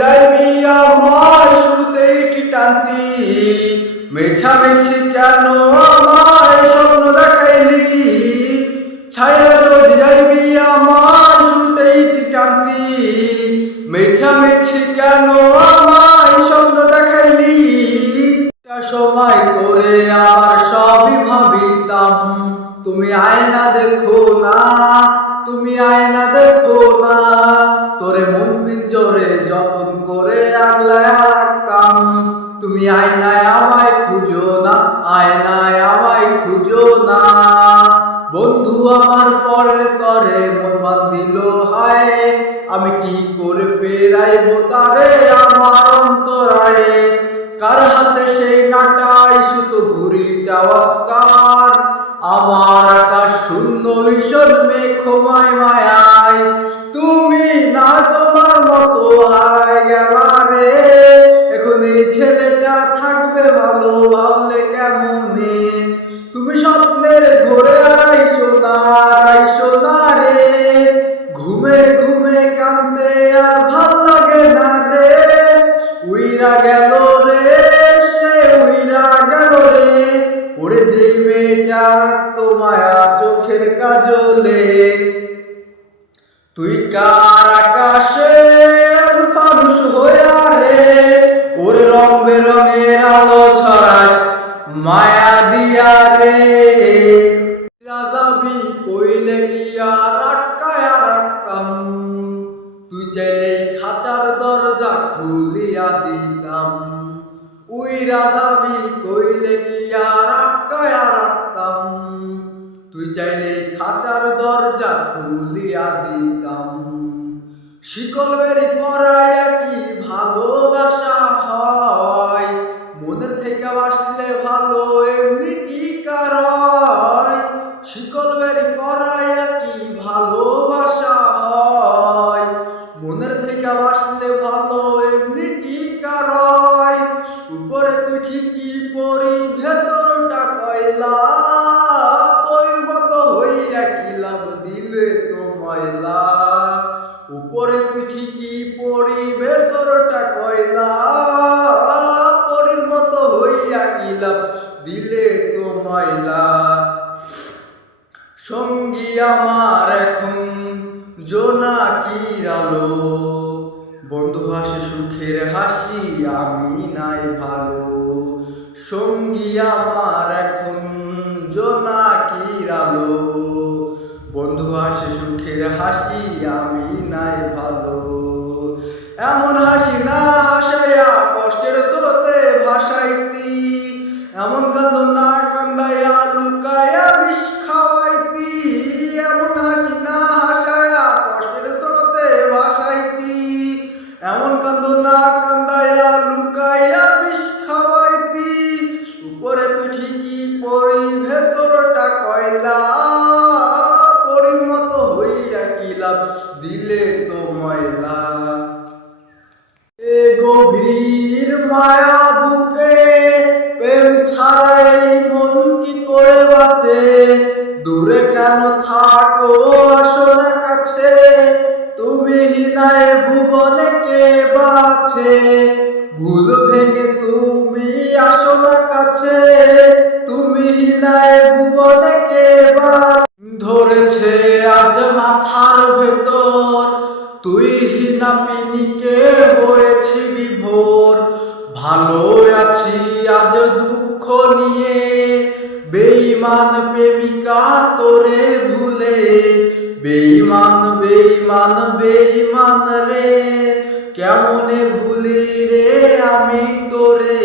যাইবি আমায় শুরুতেই টানতি, মেছামেছি কেন আমায় স্বপ্ন দেখাইলি। ছায়া যদি যাইবি আমায় শুরুতেই টানতি, মেছামেছি কেন আমায় স্বপ্ন দেখাইলি। সময় তোরে আমার সবই ভাবিতাম, তুমি আয়না দেখো না, তুমি আয়না দেখো না। তোরে মন পিঞ্জরে যতন করে আগলায় রাখতাম, তুমি আয়নায় আমায় খুঁজো না, আয়নায় আমায় খুঁজো না। বন্ধু আমার পরে তরে মন বান্ধিল হায়, আমি কি করে ফেরাইব তারে আমার অন্তরায়ে। কার হাতে সেই কাটাই সুতো ঘুড়িটা অস্কার, আমার আকাশ শূন্য ভীষণ মেঘময় মায়ায়। তুমি না তোমার মতো হারায় গেলা রে, এখন এই ছেলেটা থাকবে ভালো ভাবলে কেমনে। তুমি স্বপ্নের ঘোরে আইসো না রে, ঘুমে ঘুমে কান্দে আর ভাল লাগে না রে। উইরা গেল রে, সে উইরা গেল রে, ওরে যে মেয়েটা রাখতো মায়া চোখের কাজলে। তুই কার আকাশে আজ ফানুস হইয়া রে, ওরে রং বেরঙের আলো ছড়াস মায়া দিয়া রে। রাজাবি কইলে কি আর আটকায়া রাখতাম, তুই চাইলে খাঁচার দরজা খুলিয়া দিতাম। উই রাজাবি কইলে কি আর আটকায়া রাখতাম, তুই চাইলে খাঁচার দরজা খুলিয়া দিতাম। শিকল বেরি পরাইয়া কি ভালোবাসা হয়, মনের থেকে বাসলে ভালো এমনি কি কারয়। শিকল বেরি পরাইয়া কি ভালোবাসা হয়, মনের থেকে বাসলে ভালো এমনি কি কারয়। উপরে তুই ঠিকই পরি ভেতরটা কয়লা, তোর মতো হইয়া কি লাভ দিলে তো ময়লা। উপরে তুই ঠিকই পরি ভেতরটা কয়লা, তোর মতো হইয়া কি লাভ দিলে তো ময়লা। সঙ্গী আমার এখন জোনাকির আলো, বন্ধু হাসি সুখের হাসি আমি নাই ভালো। সঙ্গী আমার এখন জোনাকির আলো, বন্ধু হাসি সুখের হাসি আমি নাই ভালো। এমন হাসি না হাসাইয়া কষ্টের স্রোতে ভাসাইতি, এমন কান্দ না কান্দাইয়া লুকাইয়া বিষ খাওয়াইতি। এমন হাসি না হাসাইয়া কষ্টের স্রোতে ভাসাইতি, এমন কান্দ না কান্দাইয়া লুকাইয়া বিষ খাওয়াইতি। উপরে তুই ঠিকই পরি ভেতরটা কয়লা, পরির মতো হইয়া কি লাভ দিলে তো ময়লা। এ গভীর মায়া বুকে প্রেম ছাড়াই মন কি করে বাঁচে, দূরে কেন থাকো আসো না কাছে, তুমি নাই ভুবনে কে বাছে। ভুল ভেঙে তুমি আসো না কাছে, তুমি নাই ভুবনে কে বাছে। ধরেছে আজ মাথার ভেতর, তুই হিনা পিনিকে হয়েছি বিভোর। ভালো আছি আজ দুঃখ নিয়ে, বেঈমান প্রেমিকা তোরে ভুলে। বেঈমান বেঈমান বেঈমান রে, কেমনে ভুলি রে আমি তোরে।